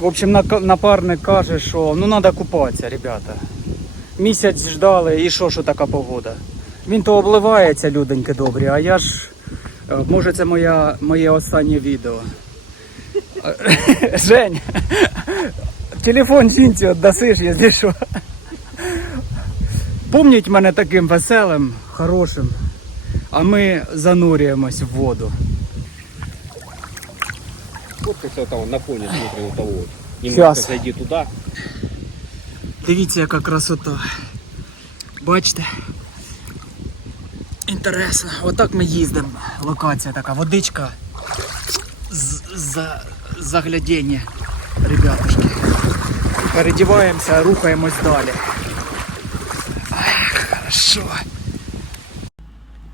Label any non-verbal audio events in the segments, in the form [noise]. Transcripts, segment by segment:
В общем, напарник каже, що ну треба купатися, ребята. Місяць ждали, і що, що така погода. Він то обливається, люденьки добрі, а я ж. е, Може, це моя, моє останнє відео. [laughs] Жень, телефон жінці віддасиш, якщо що. Помніть мене таким веселим, хорошим, а ми занурюємось в воду. Вот как там на фоне смотри вот того вот. Щас. Немножко зайди туда. Дивіться, яка красота. Бачите? Інтересно. Отак ми їздимо. Локація така, водичка. З- За заглядіння, ребятушки. Передіваємося, рухаємось далі. Ах, Хорошо.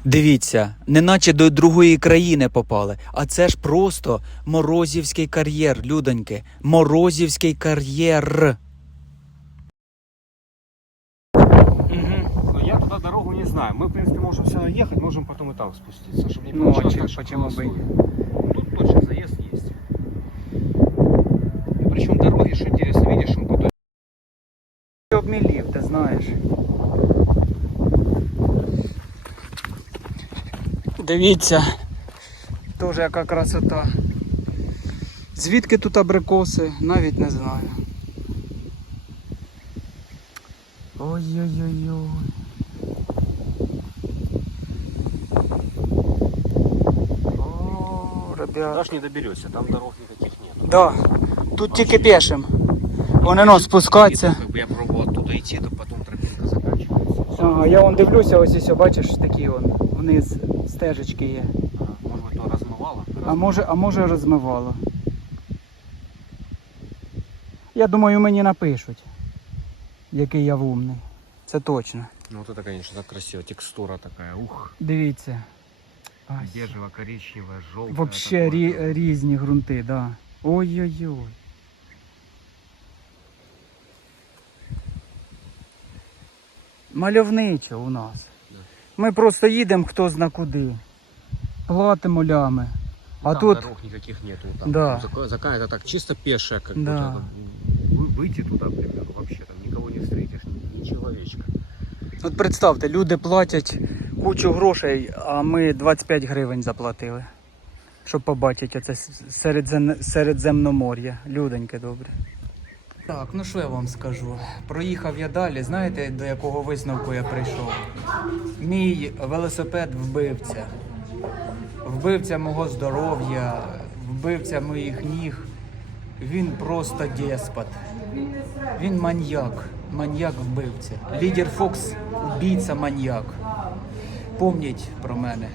Дивіться, неначе до другої країни попали. А це ж просто Морозівський кар'єр, людоньки. Морозівський кар'єр. Угу. Но я туда дорогу не знаю. Мы, в принципе, можем все ехать, можем потом и там спуститься, чтобы не Ну, а получилось чем- так, что почему бы и холостую. Тут точно заезд есть. И причем дороги, что интересно, видишь, он потом обмілів, ти знаєш. Дивіться, теж яка красота. Звідки тут абрикоси, навіть не знаю. Ой-ой-ой-ой. Даже не доберешься, там дорог никаких нет. Да, тут тільки пешим. Вони ну, бы я пробовал оттуда идти, то потом тропинка заканчивается. Ага, я вон дивлюся, ось ось, бачиш, такі вон, вниз стежечки є. Ага, Может быть, то размывало? А може, а може розмивало. Я думаю, мені напишуть, який я вумний. Це точно. Ну вот это, конечно, так красиво. Текстура такая, ух. Дивіться. Ай, Бежево-коричневая, желтая. Вообще рі, різні ґрунти, да. Ой-ой-ой. Мальовничо у нас. Да. Ми просто їдемо хто зна куди. Платимо лями. А там тут дорог никаких нету. Там, Да. Зака- зака- это так чисто пешая, как Да. бы. вот это, вы- Выйти туда, к примеру, вообще там никого не встретишь, ни, ни человечка. От представте, люди платять кучу грошей, а ми 25 гривень заплатили. Щоб побачити оце середзем... середземномор'я. Люденьке добре. Так, ну що я вам скажу? Проїхав я далі. Знаєте, до якого висновку я прийшов? Мій велосипед вбивця. Вбивця мого здоров'я, вбивця моїх ніг. Він просто деспот. Він маньяк, маньяк вбивця. Лідер Фокс убійця маньяк. Помніть про мене,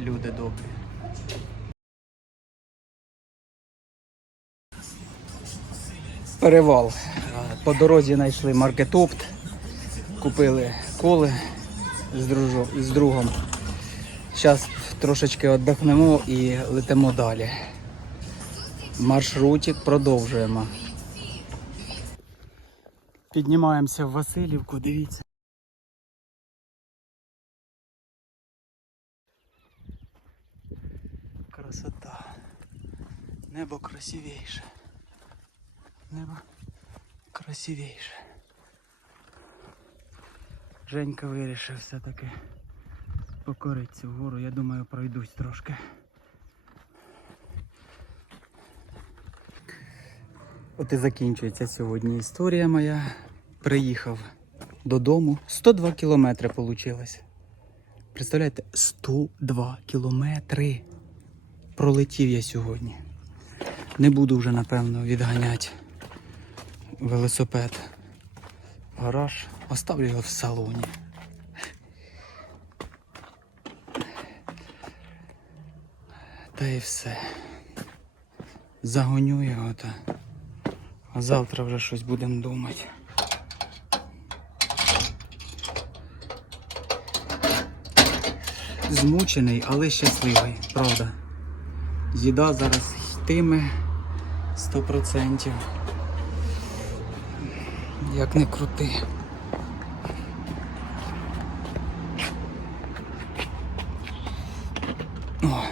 люди добрі. Перевал. По дорозі знайшли маркетопт, купили коли з, дружо, з другом. Зараз трошечки віддохнемо і летимо далі. Маршрутик продовжуємо. Піднімаємося в Васильівку, дивіться. Красота. Небо красивіше. Небо красивіше. Женька вирішив все-таки покорити цю гору. Я думаю, пройдусь трошки. От і закінчується сьогодні історія моя. Приїхав додому. 102 кілометри вийшло. Представляєте, 102 кілометри пролетів я сьогодні. Не буду вже, напевно, відганяти велосипед. в Гараж. Оставлю його в салоні. Та і все. Загоню його та. А завтра вже щось будемо думати. Змучений, але щасливий, правда. Їда зараз йтиме 100%. Як не крути. О.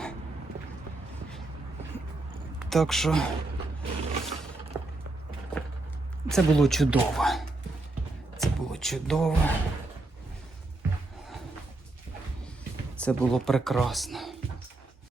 Так що Це було чудово. Це було чудово. Це було прекрасно.